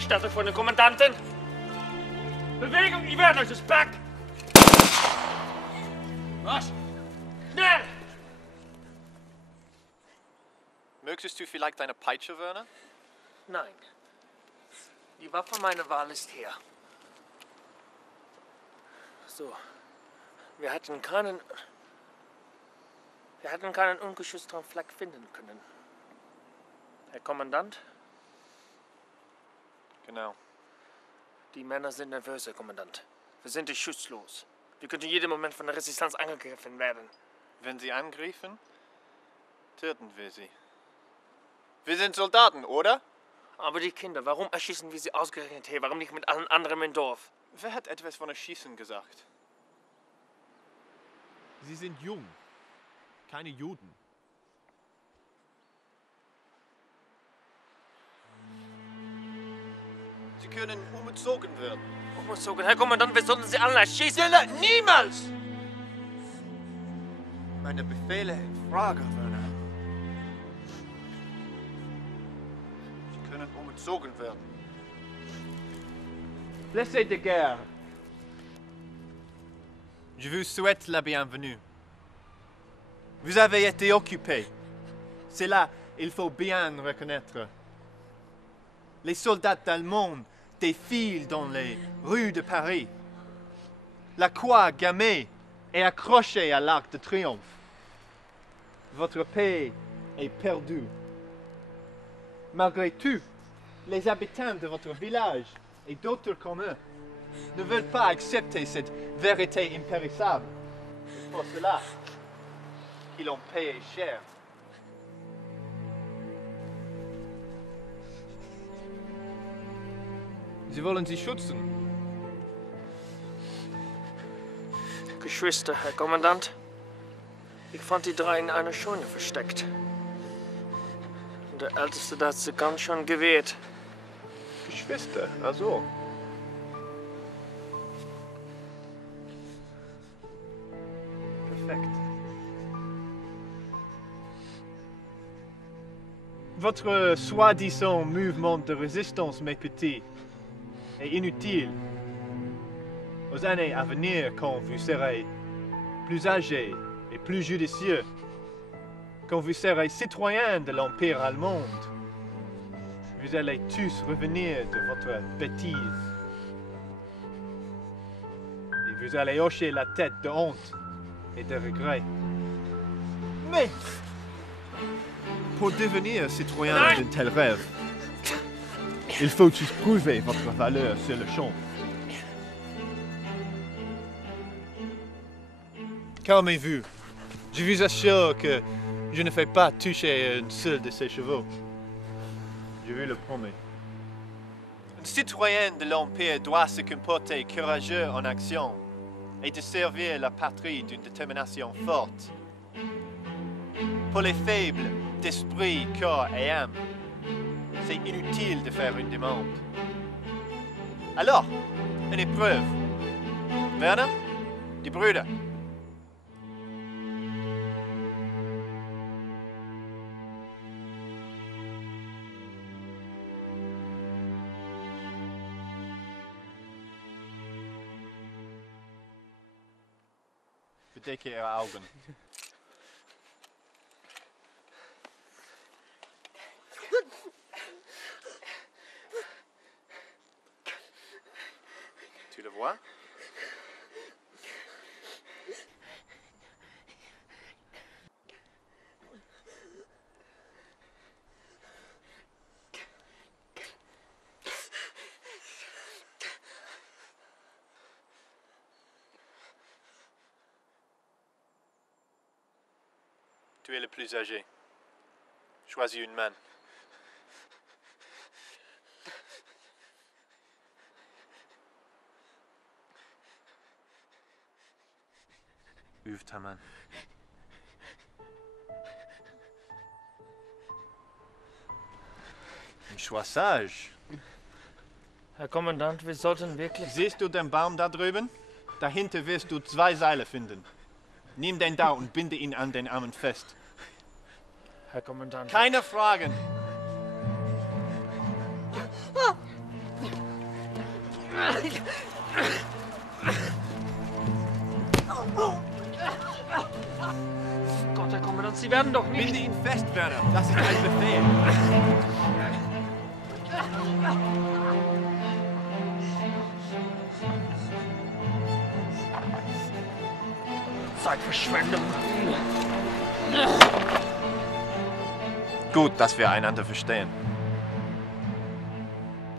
Ausstattung von der Kommandantin. Bewegung, ich werde euch das Back. Was? Schnell! Möchtest du vielleicht eine Peitsche, Werner? Nein. Die Waffe meiner Wahl ist hier. So. Wir hätten keinen ungeschützten Fleck finden können. Herr Kommandant? Genau. Die Männer sind nervös, Herr Kommandant. Wir sind schutzlos. Wir könnten jeden Moment von der Resistenz angegriffen werden. Wenn sie angreifen, töten wir sie. Wir sind Soldaten, oder? Aber die Kinder, warum erschießen wir sie ausgerechnet hier? Warum nicht mit allen anderen im Dorf? Wer hat etwas von Erschießen gesagt? Sie sind jung. Keine Juden. Sie können umgezogen werden. Umgezogen, Herr Kommandant, wir sollten sie alle erschießen. Niemals! Meine Befehle in Frage, Werner. Sie können umgezogen werden. Laissez de guerre. Je vous souhaite la bienvenue. Vous avez été occupé. C'est là, il faut bien reconnaître. Les soldats allemands défilent dans les rues de Paris. La croix gammée est accrochée à l'arc de triomphe. Votre paix est perdue. Malgré tout, les habitants de votre village et d'autres comme eux ne veulent pas accepter cette vérité impérissable. C'est pour cela qu'ils ont payé cher. Sie wollen sie schützen. Geschwister, Herr Kommandant. Ich fand die drei in einer Scheune versteckt. Und der Älteste hat sie ganz schön gewehrt. Geschwister, also. Perfekt. Votre soi-disant mouvement de résistance, mes petits, est inutile. Aux années à venir, quand vous serez plus âgés et plus judicieux, quand vous serez citoyens de l'Empire allemand, vous allez tous revenir de votre bêtise. Et vous allez hocher la tête de honte et de regret. Mais, pour devenir citoyen d'un tel rêve, il faut tous prouver votre valeur sur le champ. Calmez-vous. Je vous assure que je ne fais pas toucher un seul de ces chevaux. Je vous le promets. Un citoyen de l'Empire doit se comporter courageux en action et de servir la patrie d'une détermination forte. Pour les faibles d'esprit, corps et âme, c'est inutile de faire une demande. Alors, une épreuve. Werner, die Brüder. Bedecke ihre Augen. Tu le vois? Tu es le plus âgé. Choisis une main. Ouvre ta main. Un choix sage. Herr Kommandant, wir sollten wirklich... Siehst du den Baum da drüben? Dahinter wirst du 2 Seile finden. Nimm den da und binde ihn an den Armen fest. Herr Kommandant... Keine Fragen. Gott, Herr Kommandant, Sie werden doch nicht... Binde ihn fest, Werner. Das ist ein Befehl. Zeitverschwendung. Gut, dass wir einander verstehen.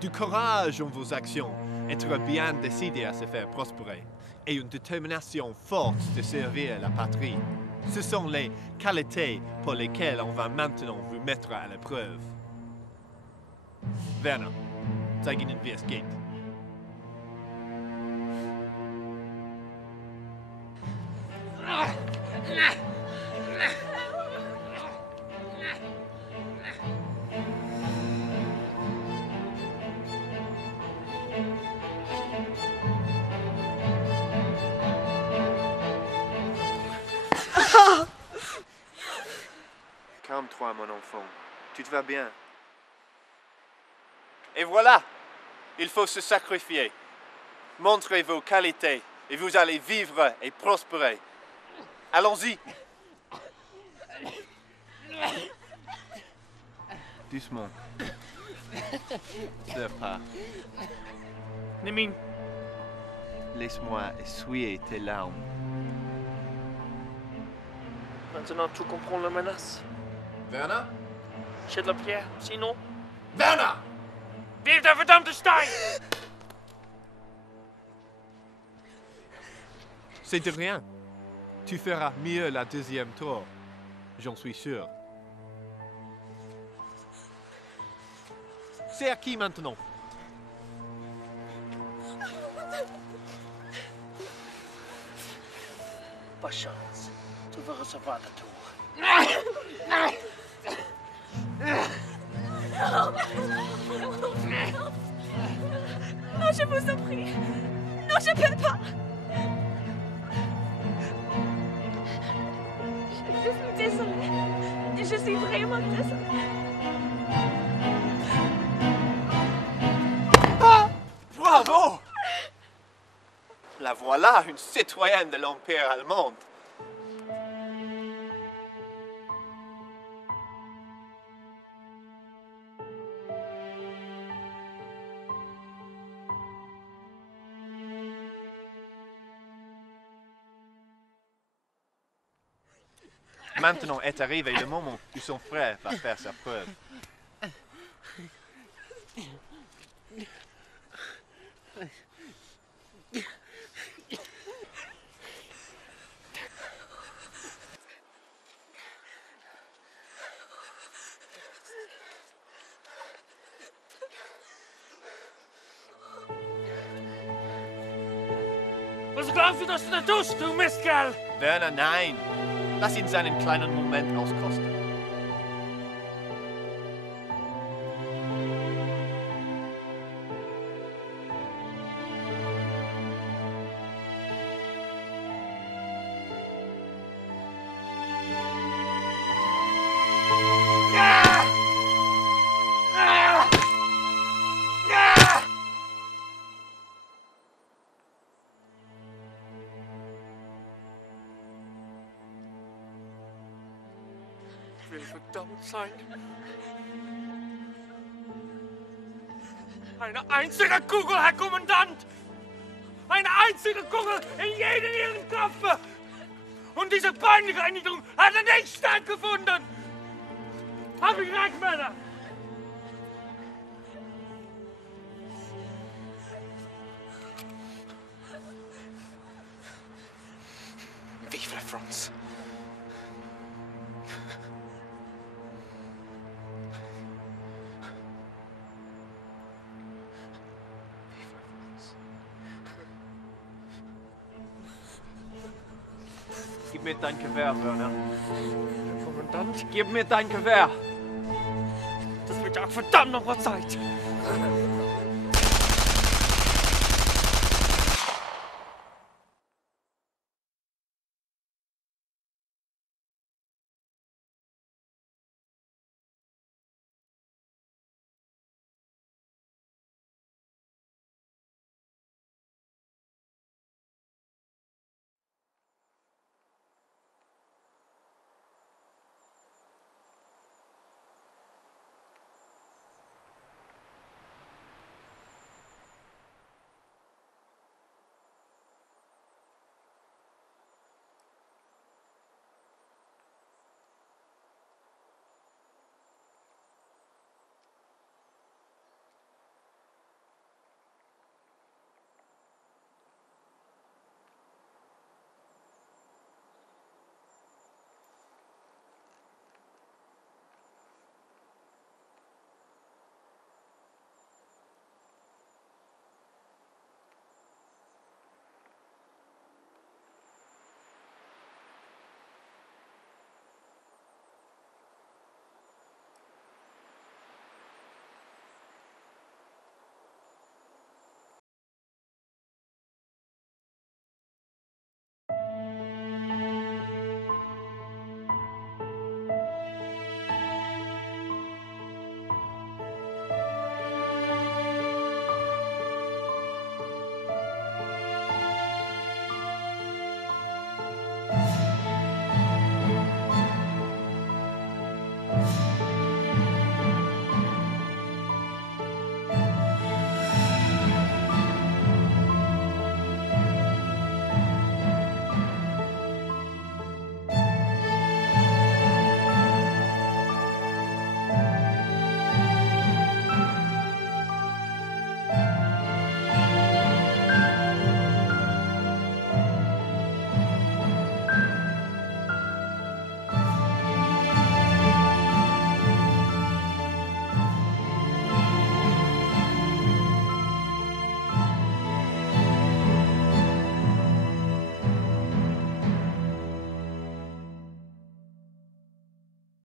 Du courage en vos actions, être bien décidé à se faire prospérer, et une détermination forte de servir la patrie. Ce sont les qualités pour lesquelles on va maintenant vous mettre à l'épreuve. Werner, zeig ihnen, wie es geht. Calme-toi, mon enfant. Tu te vas bien. Et voilà, il faut se sacrifier. Montrez vos qualités et vous allez vivre et prospérer. Allons-y. Doucement. Ne pas. Nimm ihn. Laisse-moi essuyer tes larmes. Maintenant, tu comprends la menace. Werner? Jette la pierre, sinon... Werner! Wirf der verdammte Stein! C'est de rien. Tu feras mieux la deuxième tour. J'en suis sûr. C'est à qui maintenant? Pas chance. Tu vas recevoir le tour. Non, je vous en prie. Non, je peux pas. Je suis désolée. Je suis vraiment désolée. Bravo! La voilà, une citoyenne de l'Empire allemand. Maintenant est arrivé le moment où son frère va faire sa preuve. Was glaubst du, dass du da tust, du Mistkerl? Werner, nein! Lass ihn seinen kleinen Moment auskosten. Ich will verdammt sein. Eine einzige Kugel, Herr Kommandant! Eine einzige Kugel in jedem Ihren Kopf! Und diese peinliche Erniedrigung hat nicht stattgefunden! Hab ich recht, Männer? Vive la France! Gib mir dein Gewehr, Werner. Herr Kommandant, Gib mir dein Gewehr. das wird ja verdammt noch mal Zeit.